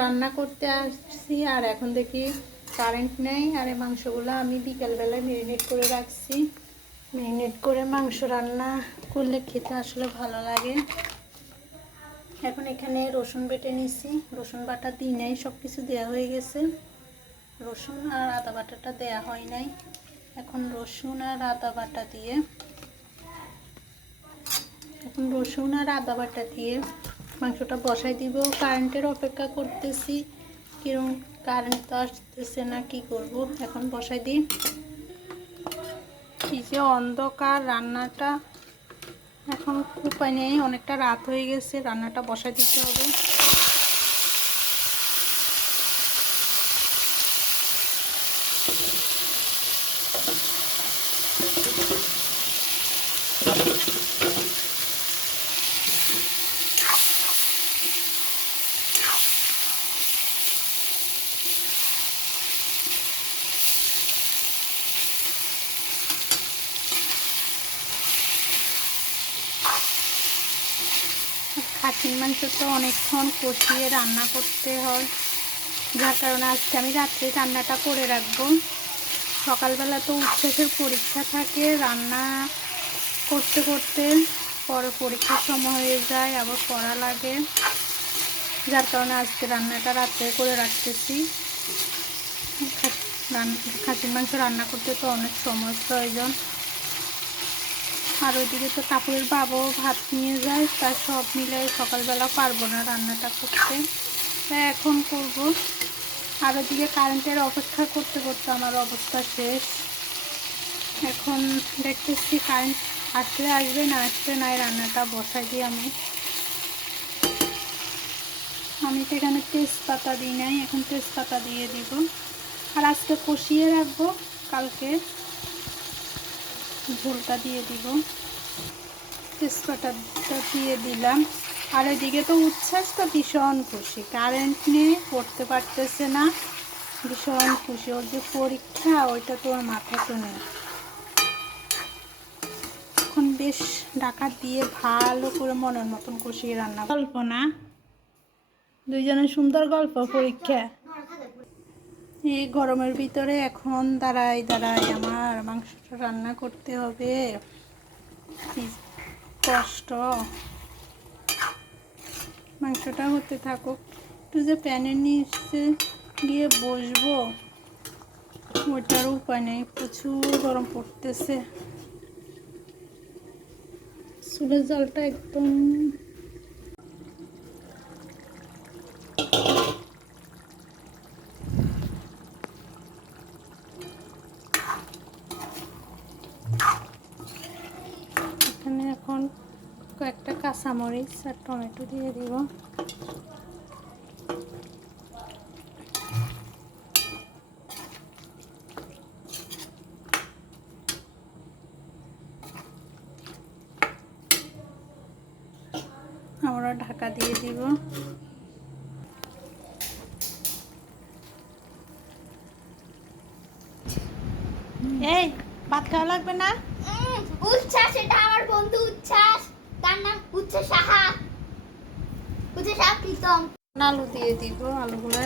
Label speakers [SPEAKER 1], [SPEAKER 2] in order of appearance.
[SPEAKER 1] রান্না করতে আসছি, আর এখন দেখি কারেন্ট নেই, আর এই মাংসগুলো আমি বিকেলবেলায় মেরিনেট করে রাখছি। মেরিনেট করে মাংস রান্না করলে খেতে আসলে ভালো লাগে। এখন এখানে রসুন বেটে নিছি, রসুন বাটা দিই নাই সব কিছু দেওয়া হয়ে গেছে। রসুন আর আদা বাটাটা দেয়া হয় নাই। এখন রসুন আর আদা বাটা দিয়ে, এখন রসুন আর আদা বাটা দিয়ে মাংসটা বসাই দিব। কারেন্টের অপেক্ষা করতেছি। কিরম কারেন্ট তো আসতেছে না, কি করব? এখন বসাই দিই। এই যে অন্ধকার, রান্নাটা এখন উপায় নেই, অনেকটা রাত হয়ে গেছে, রান্নাটা বসাই দিতে হবে। খাসির মাংস তো অনেকক্ষণ কষিয়ে রান্না করতে হয়। যার কারণে আজকে আমি রাত্রে রান্নাটা করে রাখব। সকালবেলা তো উচ্ছ্বাসের পরীক্ষা থাকে, রান্না করতে করতে পরে পরীক্ষার সময় হয়ে যায়, আবার পড়া লাগে। যার কারণে আজকে রান্নাটা রাত্রে করে রাখতেছি। খাসির মাংস রান্না করতে তো অনেক সময় প্রয়োজন। আর ওইদিকে তো কাপড়ের বাবাও ভাত নিয়ে যায় তাই সব মিলে সকালবেলা পারব না রান্নাটা করতে। তাই এখন করব। আর ওইদিকে কারেন্টের অপেক্ষা করতে করতে আমার অবস্থা শেষ। এখন দেখতেছি কারেন্ট আসলে আসবে না আসবে না রান্নাটা বসাই দিই আমি। আমি তো এখানে তেজপাতা দিই নাই, এখন তেজপাতা দিয়ে দিব। আর আজকে কষিয়ে রাখব কালকে। ঝোলটা দিয়ে দিব। তেজপাতাটা দিয়ে দিলাম। আর এদিকে তো উচ্ছ্বাস তো ভীষণ খুশি। কারেন্ট নিয়ে পড়তে পারতেছে না। ভীষণ খুশি। ওর যে পরীক্ষা, ওইটা তো ওর মাথাতে নেই। এখন বেশ ডাকা দিয়ে ভালো করে মনের মতন কষিয়ে রান্না। গল্প না দুইজনের সুন্দর গল্প, পরীক্ষা। এই গরমের ভিতরে এখন দাঁড়াই দাঁড়াই আমার মাংসটা রান্না করতে হবে। কষ্ট। মাংসটা হতে থাকুক। একটু যে প্যানের নিচে গিয়ে বসবো, ওইটার উপায় নেই। প্রচুর গরম পড়তেছে। চুলের জলটা একদম এখানে এখন কয়েকটা কাঁচামরিচ আর টমেটো দিয়ে দিব। আমরা ঢাকা দিয়ে দিব। এই ভাত খাওয়া লাগবে না?
[SPEAKER 2] উচ্ছ্বাস এটা আমার বন্ধু উচ্ছ্বাস। তার নাম উচ্ছ্বাস সাহা। উচ্ছ্বাস সাহা প্রীতম।
[SPEAKER 1] আলু দিয়ে দিব আলুগুলো